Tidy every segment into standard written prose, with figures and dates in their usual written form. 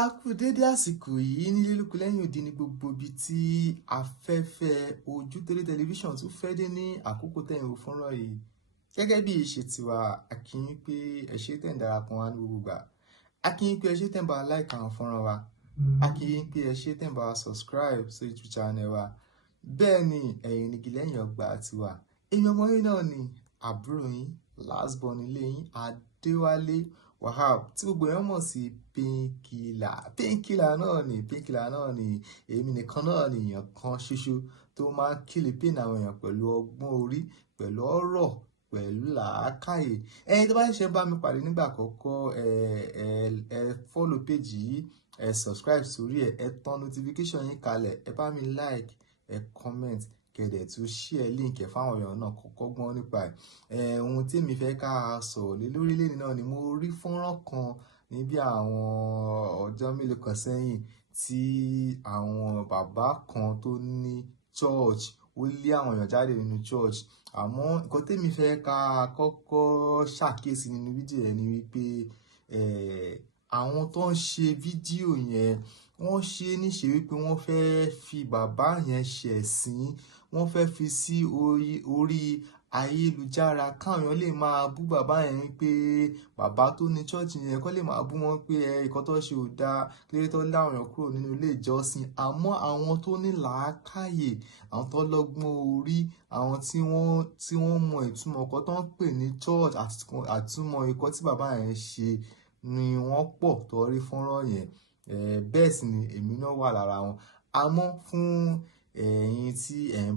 A kú dédé àsìkò yìí nílé lóko lẹ́yìn odi ní gbogbo ibi tí afẹ́fẹ́ Ojútèrè tẹlifíṣàn tún fẹ́ dé ní àkókò tẹ̀yìn wò fọ́nrán yìí. Gẹ́gẹ́ bí ìṣe tiwa, a kí yín pé ẹ ṣé tẹ̀ ń darapọ̀ wá ní gbogbo ìgbà. A kí yín pé ẹ ṣé tẹ̀ ń bá wa like àwọn fọ́nrán wa. A kí yín pé ẹ ṣé tẹ̀ ń bá wa subscribe sí YouTube channel wa. Bẹ́ẹ̀ ni ẹ̀yin nìgí lẹ́yìn ọgbà tiwa. Èmi ọmọ yín náà ni àbúrò yín, last born ilé yín, Adéwálé Wahab, tí gbogbo èèyàn mọ̀ sí Painkiller náà ni èmi nìkan náà ni èèyàn kan ṣoṣo tó máa ń kílì pain àwọn èèyàn pẹ̀lú ọgbọ́n orí, pẹ̀lú ọ̀rọ̀, pẹ̀lú làákàyè. Ẹ̀yin tó bá ṣe bá mi pàdé nígbà àkọ́kọ́, ẹ follow page yìí, ẹ subscribe sórí ẹ tan notification yín kalẹ̀, ẹ bá mi like, ẹ comment, kẹ̀dẹ̀ tún share link ẹ̀ fáwọn èèyàn náà kọ́kọ́ gbọ́n nípa ẹ̀. Ohun tí èmi fẹ́ ká sọ̀rọ̀ lé lórí lẹ́ni náà ni mo rí fọ́nrán kan níbi àwọn ọjọ́ mélòó kan sẹ́yìn tí àwọn bàbá kan tó ní church ó lé àwọn èèyàn jáde nínú church. Àmọ́ nǹkan tèmi fẹ́ ká kọ́kọ́ ṣàkíyèsí nínú fídíò yẹn ni wípé àwọn tó ń ṣe fídíò yẹn wọ́n ṣe níṣe wípé wọ́n fẹ́ fi bàbá yẹn ṣẹ̀sín, wọ́n fẹ́ fi sí orí ayélujára káwọn èèyàn lè máa bú bàbá yẹn wípé bàbá tó ní church yẹn kọ́ lè máa bú wọn pé nǹkan tó ṣe ò dáa, kí tó láwọn èèyàn kúrò nínú ilé ìjọsìn. Àmọ́ àwọn tó ní làákàyè, àwọn tó lọ́gbọ́n orí, àwọn tí wọ́n mọ ìtumọ̀ nǹkan tó ń pè ní church àtúmọ̀ nǹkan tí bàbá yẹn ṣe ni wọ́n pọ̀ tó rí fọ́nrán yẹn. Bẹ́ẹ̀ sì ni èmi náà wà lára wọn. Àmọ́ fún ẹ̀yin tí ẹ̀ ń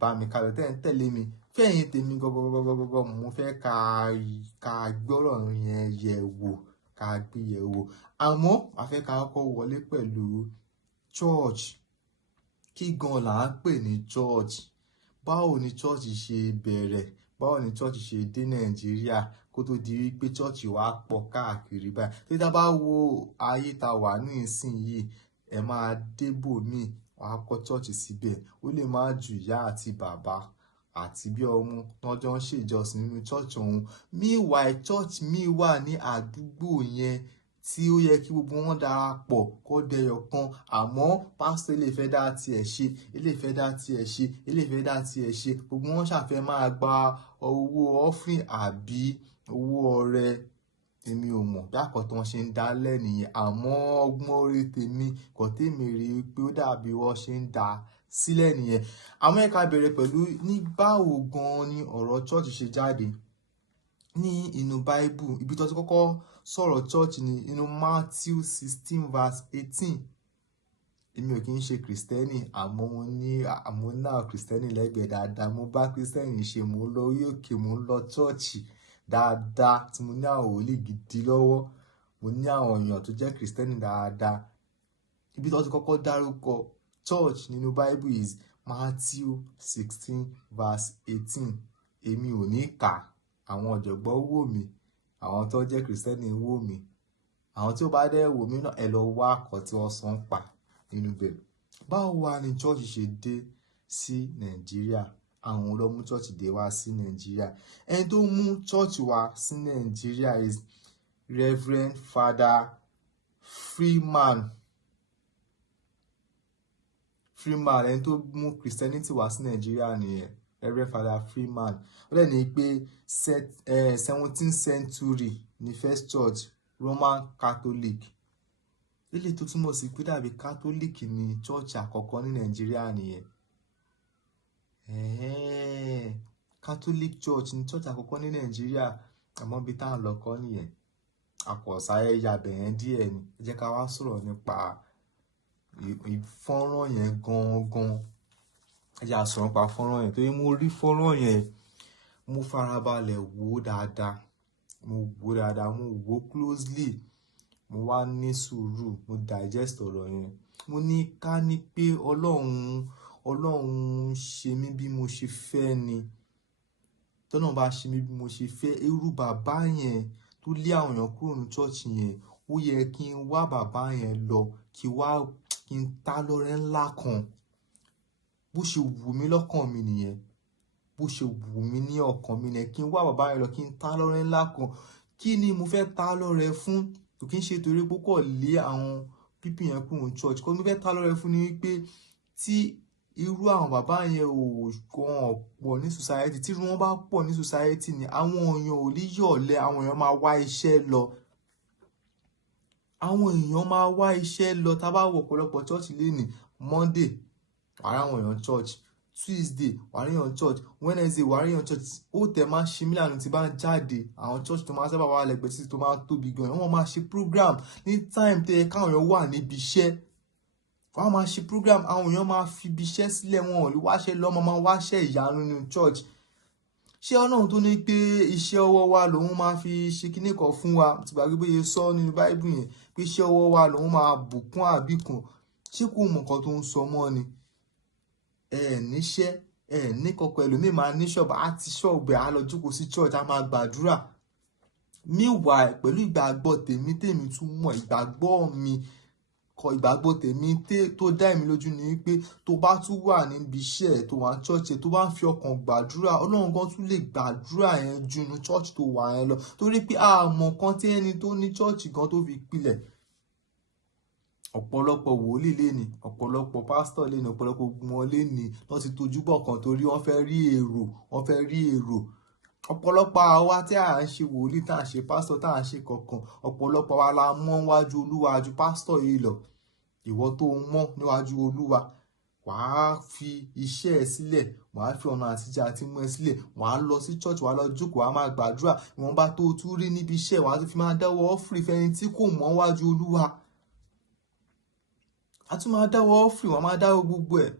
bá mi kalẹ̀, tẹ́ ń tẹ̀lé mi, fún ẹ̀yin tèmi gọ́gọ́gọ́gọ́gọ́, mo fẹ́ ká gbọ́rọ̀ yẹn yẹ̀ wò, ká gbé yẹ̀ wò. Àmọ́ a fẹ́ ká kọ́kọ́ wọlé pẹ̀lú church. Kí gan là ń pè ní church? Báwo ni church ṣe bẹ̀rẹ̀? Báwo ni church ṣe dé Nàìjíríà kó tó di wípé church wá pọ̀ káàkiri báyìí? Tí tá bá wo ayé tá wà ní ìsinyìí, ẹ máa débò míì, wàá kọ́ church síbẹ̀. Ó lè máa ju ìyá àti bàbá àti bí ọmọ tọ́jọ́ ń ṣèjọsìn nínú church ọ̀hún. Meanwhile, church míì wà ní àdúgbò yẹn tí ó yẹ kí gbogbo wọn darapọ̀ kó dẹyọ kan. Àmọ́ pásítọ̀ ilé fẹ́ dá tiẹ̀ ṣe, ilé fẹ́ dá tiẹ̀ ṣe, ilé fẹ́ dá tiẹ̀ ṣe. Gbogbo wọn ṣàfẹ́ máa gba owó offering àbí owó ọrẹ. Èmi ò mọ̀ bí àkọ́tọ̀ wọn ṣe ń dá lẹ́nìyẹn. Àmọ́ ọgbọ́n orí tèmi kò tèmi rí pé ó dàbí wọ́n ṣe ń dá sílẹ̀ nìyẹn. Àmọ́ ẹ ká bẹ̀rẹ̀ pẹ̀lú ní báwo gan ni ọ̀rọ̀ church ṣe jáde ní inú Bible. Ibi tó ti kọ́kọ́ sọ̀rọ̀ church ni inú Matthew 16:18. Èmi ò kí ń ṣe Kristẹni, àmọ́ mo ní àwọn Kristẹni lẹ́gbẹ̀ẹ́ dáadáa. Mo bá Kristẹni ṣe, mo lọ orí òkè, mo ń lọ church dáadáa tí mo ní àwọn wòlíì gidi lọ́wọ́. Mo ní àwọn èèyàn tó jẹ́ Kristẹni dáadáa. Ibi tó ti kọ́kọ́ dárúkọ church nínú Bible is Matthew 16:18. Èmi ò ní kà, àwọn ọ̀jọ̀gbọ́n wò mí, àwọn tó jẹ́ Kristẹni wò mí. Àwọn tí ó bá dẹ́ wò mí náà, ẹ lọ wá àkọ́ tí wọ́n sọ ń pa nínú bẹ̀. Báwo wá ni church ṣe dé sí Nàìjíríà? Àwọn ló mú church dé wá sí Nàìjíríà. Ẹni tó mú church wá sí Nàìjíríà is Reverend Father Freeman. Ẹni tó mú Christianity wá sí Nàìjíríà nìyẹn, Reverend Father Freeman. Ó lè ní pé 17th century ni first church, Roman Catholic. Ilé tó túmọ̀ sí pé dàbí Catholic ni church àkọ́kọ́ ní Nàìjíríà nìyẹn. Catholic church ni church àkọ́kọ́ ní Nàìjíríà. Àmọ́ bí tá à ń lọ kọ́ nìyẹn. Àkọsáré yabẹ̀ yẹn díẹ̀ ni. Ẹ jẹ́ ká wá sọ̀rọ̀ nípa ìfọ́nrán yẹn gangan. Ẹ jẹ́ á sọ̀rọ̀ nípa fọ́nrán yẹn torí mo rí fọ́nrán yẹn, mo farabalẹ̀ wò dáadáa. Mo wò closely. Mo wá ní sùúrù, mo digest ọ̀rọ̀ yẹn. Mo ní ká ní pé Ọlọ́run ṣe mí bí mo ṣe fẹ́ ni. Tọ́nà bá ṣe mí bí mo ṣe fẹ́, irú bàbá yẹn tó lé àwọn èèyàn kúrò ní church yẹn, ó yẹ kí n wá bàbá yẹn lọ, kí n ta lọ́rẹ ńlá kan. Bó ṣe wù mí lọ́kàn mi nìyẹn. Bó ṣe wù mí ní ọkàn mi nìyẹn, kí n wá bàbá yẹn lọ, kí n ta lọ́rẹ ńlá kan. Kí ni mo fẹ́ ta lọ́rẹ fún? kò kí ń ṣe torí pé kò lé àwọn people yẹn kúrò ní church. Kó ní fẹ́ ta lọ́rẹ fún ni wípé tí irú àwọn bàbá yẹn ò kàn pọ̀ ní society, tí irú wọn bá pọ̀ ní society ni àwọn èèyàn ò ní yọ̀lẹ̀, àwọn èèyàn máa wá iṣẹ́ lọ. Àwọn èèyàn máa wá iṣẹ́ lọ. Tá bá wọ ọ̀pọ̀lọpọ̀ church lénìí, Monday wà á ráwọn èèyàn church, Tuesday wà á rí èèyàn church, Wednesday wà á rí èèyàn church. Ó tẹ̀ máa ṣe mí lánàá tí bá ń jáde, àwọn church tó máa sábà wà lẹ́gbẹ̀ẹ́ títí tó máa tóbi gan, wọ́n máa ṣe program ní time tó yẹ káwọn èèyàn wà níbi iṣẹ́. Wọ́n máa ṣe program, àwọn èèyàn máa fi ibi iṣẹ́ sílẹ̀, wọn ò lè wáṣẹ́ lọ, máa wáṣẹ́ ìyanu nínú church. Ṣé Ọlọ́run tó ní pé iṣẹ́ ọwọ́ wa lòun máa fi ṣe kíní kan fún wa, tí gbàgbé bóyá sọ nínú Bible yẹn pé iṣẹ́ ọwọ́ wa lòun máa bùkún àbíkún? Ṣé kò mọ nǹkan tó ń sọ mọ́ ni? Níṣẹ́, ní kọ̀kọ̀, ẹlòmíì máa ní ṣọ́ọ̀bù, á ti ṣọ́ọ̀bù á lọ jókòó sí church, á máa gbàdúrà. Meanwhile, pẹ̀lú ìgbàgbọ́ tèmi tún mọ̀, ìgbàgbọ́ tèmi tó dá èmi lójú ni wípé tó bá tún wà níbi iṣẹ́ tó wà ní church, tó bá ń fi ọkàn gbàdúrà, Ọlọ́run gan tún lè gbàdúrà yẹn ju inú church tó wà yẹn lọ. Torí pé àmọ́ kan tí ẹni tó ní church gan tó fi pilẹ̀. Ọ̀pọ̀lọpọ̀ wòlíì lénìí, ọ̀pọ̀lọpọ̀ pásítọ̀ lénìí, ọ̀pọ̀lọpọ̀ ogun wọn lénìí wọ́n ti tojú bọ̀ kan torí wọ́n fẹ́ rí èrò. Ọ̀pọ̀lọpọ̀ àwa tí à ń ṣe wòlíì, tá à ń ṣe pásítọ̀, tá à ń ṣe kankan, ọ̀pọ̀lọpọ̀ wa la mọ́ níwájú Olúwa ju pásítọ̀ yìí lọ. Ìwọ tó mọ́ níwájú Olúwa, wàá fi iṣẹ́ ẹ sílẹ̀, wàá fi ọ̀nà àtijọ́ àti mú ẹ sílẹ̀, wàá lọ sí church, wàá lọ jókòó, wàá máa gbàdúrà. Ìwọ̀nba tó tún rí níbi iṣẹ́, wàá tún fi máa dáwọ́ offering fẹ́ni tí kò mọ́ níwájú Olúwa. A tún máa dáwọ́ offering, wàá máa dáwọ́ gbogbo ẹ̀.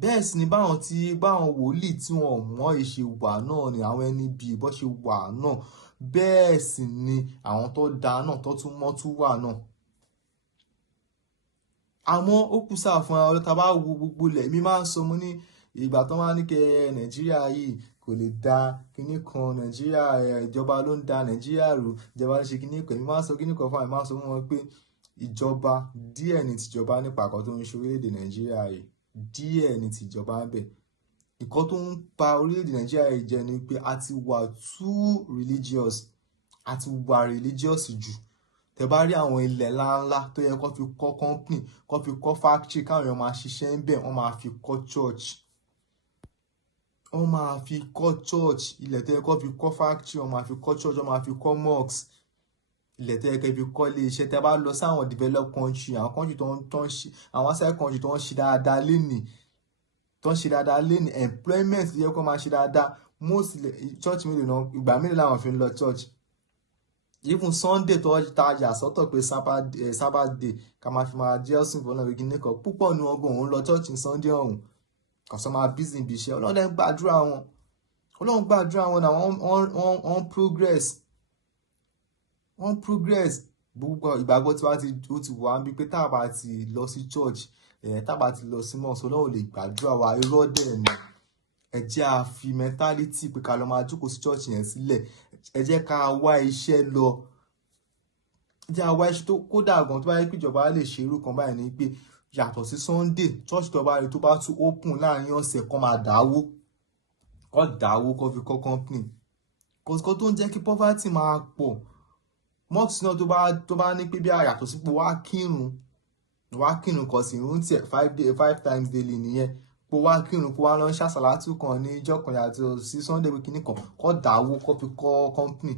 Bẹ́ẹ̀ sì ni báwọn wòlíì tí wọn mọ̀ ìṣe wà náà ni àwọn ẹni bíi bó ṣe wà náà. Bẹ́ẹ̀ sì ni àwọn tó dá náà tó tún mọ́ tún wà náà. Àmọ́ ó kù sáà fún ara tá bá wo gbogbo ilẹ̀. Mi máa ń sọ, mo ní ìgbà tó máa ní kẹ́ Nàìjíríà yìí kò lè dá kíní kan, Nàìjíríà ìjọba ló ń da Nàìjíríà rú, ìjọba ló ṣe kíní kan. Mi máa ń sọ kíní kan fún àwọn, máa ń sọ fún wọn pé ìjọba díẹ̀ ni tìjọba nípa àkọ́ tó ń ṣe orílẹ̀-èdè Nàìjíríà yìí, díẹ̀ ni tìjọba ń bẹ̀. Ìkọ́ tó ń pa orílẹ̀-èdè Nàìjíríà yìí jẹ́ ni pé a ti wà too religious, a ti wà religious jù. Tẹ́ bá rí àwọn ilẹ̀ ńláńlá tó yẹ kó fi kọ́ company, kó fi kọ́ factory, káwọn èèyàn máa ṣiṣẹ́ ń bẹ̀, wọ́n máa fi kọ́ church. Wọ́n máa fi kọ́ church. Ilẹ̀ tó yẹ kó fi kọ́ factory, wọ́n máa fi kọ́ church, wọ́n máa fi kọ́ mosque. Ilẹ̀ tó yẹ kó fi kọ́ ilé iṣẹ́. Tẹ́ bá lọ sí àwọn developed country, àwọn country tó ń ṣe, àwọn outside country tó ń ṣe dáadáa lénìí, employment yẹ kó máa ṣe dáadáa. Most church mélòó náà, ìgbà mélòó làwọn fi ń lọ church? Even Sunday tó ta yà sọ́tọ̀ pé Sabbath day ká máa fi máa jẹ́ ọ̀sìn fún ọlọ́run kíní kan, púpọ̀ ni wọ́n gan òun lọ church ní Sunday ọ̀hún, kọ̀sọ́ máa busy ibi iṣẹ́. Ọlọ́run gbàdúrà wọn náà, wọ́n progress. Gbogbo ìgbàgbọ́ tí ó ti wà níbi pé tá a bá ti lọ sí church, tá a bá ti lọ sí mosque, Ọlọ́run lè gbàdúrà wa. Irọ́ dẹ̀ ni. Ẹ jẹ́ a fi mentality pé ká lọ máa jókòó sí church yẹn sílẹ̀. Ẹ jẹ́ ká wá iṣẹ́ lọ. Ẹ jẹ́ a wá iṣẹ́ tó kódà gan tó bá yẹ pé ìjọba lè ṣe irú kan báyìí ni pé yàtọ̀ sí Sunday, church tó bá rí tó bá tún open láàrin ọ̀sẹ̀ kan máa dáwó. Kó fi kọ́ company. Kò tó ń jẹ́ kí poverty máa pọ̀. Mosque náà tó bá ní pé bí yàtọ̀ sí pé wá kírun kan sí irun tiẹ̀ 5 times daily nìyẹn. Kó wá kírun, kó wá lọ ṣàṣàlátù kan ní ìjọ kan yàtọ̀ sí Sunday pé kíní kan, kó dáwó kó fi kọ́ company.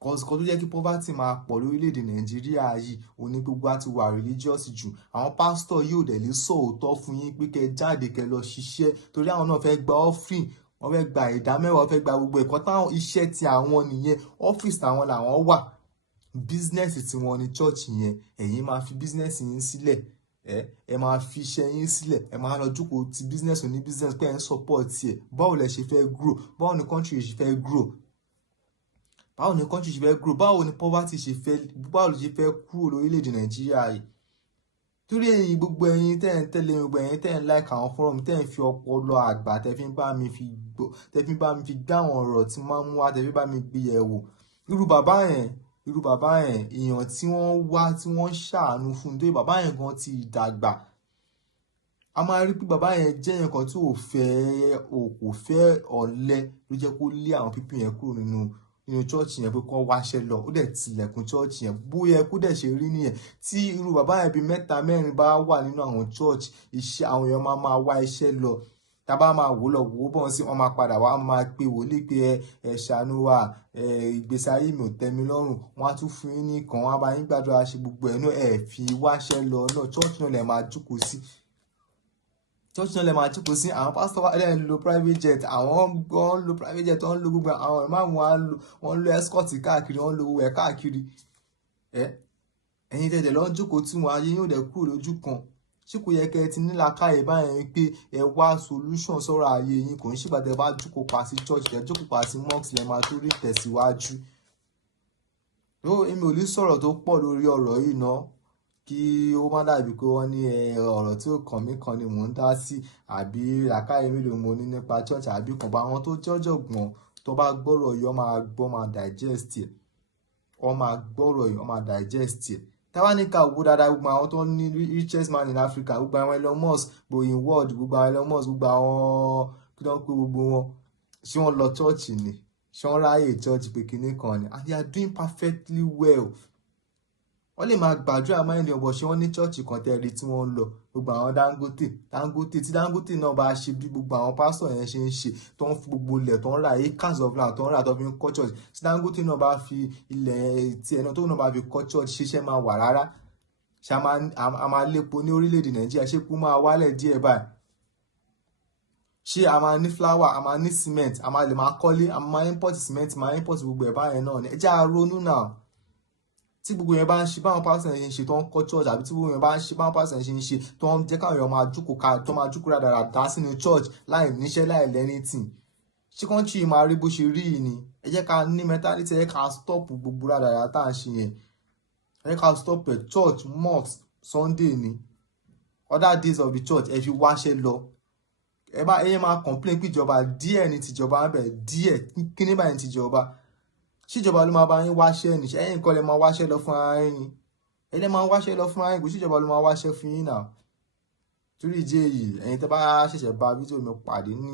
Kò tó jẹ́ kí poverty máa pọ̀ lórílẹ̀-èdè Nàìjíríà yìí, òun ní gbogbo àti wà religious jù. Àwọn pásítọ̀ yóò dẹ̀ lè sọ òótọ́ fún yín pé kẹ́ jáde kẹ́ lọ ṣiṣẹ́, torí àwọn náà fẹ́ gba offering, wọ́n fẹ́ gba ìdámẹ́wàá, wọ́n fẹ́ gba gbogbo ẹ̀kọ́ táwọn iṣẹ́ tí àwọn nìyẹn, ọ́fíìsì àwọn làwọn wà, business tí wọ́n ní church yẹn. Ẹ̀yin máa fi business yín sílẹ̀, ẹ máa fi iṣẹ́ yín sílẹ̀, ẹ máa lọ jókòó ti business oní business pé ẹ ń support ẹ̀. Báwo lẹ ṣe fẹ́ grow? Báwo ni country ṣe fẹ́ grow? Báwo ni poverty ṣe fẹ́ kúrò lórílẹ̀-èdè Nàìjíríà yìí? Torí gbogbo ẹ̀yin tẹ́ ń tẹ̀lé, gbogbo ẹ̀yin tẹ́ ń like àwọn forum, tẹ́ ń fi ọpọlọ àgbà tẹ́ fi ń bá mi fi gbá àwọn ọ̀rọ̀ tí máa ń mú wá, tẹ́ fi bá mi gbé yẹ̀wò. Irú bàbá yẹn, èèyàn tí wọ́n wá tí wọ́n ṣàánú fún, nítorí bàbá yẹn gan ti dàgbà. A máa rí pé bàbá yẹn jẹ́ nǹkan tí kò fẹ́ ọ̀lẹ ló jẹ́ kó lé àwọn pípín yẹn kúrò nínú nínú church yẹn pé kó wáṣẹ́ lọ, ó dẹ̀ tilẹ̀kùn church yẹn. Bóyá kó dẹ̀ ṣe rí nìyẹn. Tí irú bàbá yẹn bíi 3 4 bá wà nínú àwọn church, iṣẹ́ àwọn èèyàn máa wá iṣẹ́ lọ. Tá bá máa wò lọ wò bọ́n sí, wọ́n máa padà wá, máa pe wòlíì pé ẹ ṣàánú wa, ìgbésí ayé mi ò tẹ́ mi lọ́rùn. Wọ́n á tún fún yín nìkan, wọ́n á bá yín gbàdúrà ṣe gbogbo ẹ̀ náà, ẹ fi wáṣẹ́ lọ náà. Church náà lè máa jókòó sí. Church náà lè máa jókòó sí. Àwọn pastor wa lè ń lo private jet, àwọn gan lo private jet, wọ́n ń lo gbogbo àwọn ìmáàmù wọ́n ń lo escort káàkiri, wọ́n ń lo ẹ̀ káàkiri. Ẹ̀yin tẹ̀tẹ̀ lọ ń jókòó tí wọn ayé yóò dẹ̀ kúrò lójú kan. Ṣé kò yẹ kẹ́ ẹ ti ní làákàyè báyẹn pé ẹ wá solution sọ́rọ̀ ayé yín? Kò ń ṣègbà tẹ́ bá jókòó pa sí church, tẹ́ jókòó pa sí mosque lẹ́ máa tó rí tẹ̀síwájú. Èmi ò ní sọ̀rọ̀ tó pọ̀ lórí ọ̀rọ̀ yìí ná, kí ó má dàbí pé wọ́n ní ọ̀rọ̀ tí ó kàn mí kan ni mò ń dá sí, àbí làákàyè mélòó mo ní nípa church, àbí kan bá wọn tó jọ́jọ̀gbọ́n tó bá gbọ́rọ̀ yìí, wọ́n máa gbọ́, máa digest ẹ̀. Wọ́n máa gbọ́rọ̀ yìí, wọ́n máa digest ẹ̀. Táwa ní ká wo dáadáa, gbogbo àwọn tó ní richest man in Africa, gbogbo àwọn Elon Musk, in world, gbogbo àwọn Elon Musk, gbogbo àwọn kí ló ń pè gbogbo wọn, ṣé wọ́n lọ church ni? Ṣé wọ́n ráyè church pé kinní kan ni? And they are doing perfectly well. Wọ́n lè máa gbàdúrà máa ń ní ọ̀bọ̀, ṣé wọ́n ní church kan tẹ́rí tí wọ́n ń lọ. Gbogbo àwọn Dangote tí Dangote náà bá ṣe bí gbogbo àwọn pastor yẹn ṣe ń ṣe, tó ń fi gbogbo ilẹ̀ tó ń ra acres of land tó ń rà tó fi ń kọ́ church. Tí Dangote náà bá fi ilẹ̀ tí ẹnu tó náà bá fi kọ́ church, ṣiṣẹ́ máa wà rárá. Ṣé a máa lépo ní orílẹ̀-èdè Nàìjíríà? Ṣé kú máa wálẹ̀ díẹ̀ báyìí? Ṣé a máa ní flour, a máa ní cement, a máa lè máa kọ́lé, a máa import cement, máa import gbogbo ẹ̀ báyẹn náà ni? Ẹ jẹ́ á ronú náà. Tí gbogbo yẹn bá ń ṣe báwọn pastor yẹn ṣe tó ń kọ́ church, àbí tí gbogbo yẹn bá ń ṣe báwọn pastor yẹn ṣe tó ń jẹ́ káwọn èèyàn máa jókòó rádaràdá sínú church láì níṣẹ́ láì lẹ́nìtìn, ṣé country máa rí bó ṣe rí yìí ni? Ẹ jẹ́ ká ní mentality, ẹ jẹ́ ká stop gbogbo rádaràdá tá à ń ṣe yẹn. Ẹ jẹ́ ká stop ẹ̀. Church, mosque, Sunday ni. Other days of the church, ẹ fi wáṣẹ́ lọ. Ẹ máa complain pé ìjọba díẹ̀ ní tìjọba ń bẹ̀, díẹ̀ kíní báyìí ní tìjọba. Ṣíjọba ló máa bá yín wáṣẹ́ ni? Ṣé ẹ̀yin kọ́ lẹ máa wáṣẹ́ lọ fún ara yín? Ẹ lè máa wáṣẹ́ lọ fún ara yín, kò ṣíjọba ló máa wáṣẹ́ fún yín náà. Torí ìdí èyí, ẹ̀yin tẹ́ bá ṣẹ̀ṣẹ̀ bá fídíò mi pàdé ní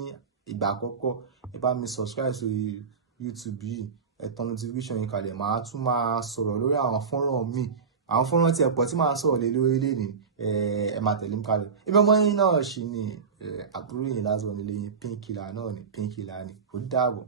ìgbà àkọ́kọ́, ẹ bá mi subscribe sórí YouTube yìí, ẹ tan notification yín kalẹ̀. Màá tún máa sọ̀rọ̀ lórí àwọn fọ́nrán mi, àwọn fọ́nrán tí ẹ pọ̀ tí màá sọ̀rọ̀ lé lórí lẹ́ni. Ẹ máa tẹ̀lé mi kalẹ̀. Ibi ọmọ yín náà ṣì ni àbúrò yín lásán nílé yín, Painkiller náà ni, Painkiller ni. Ó dàbọ̀.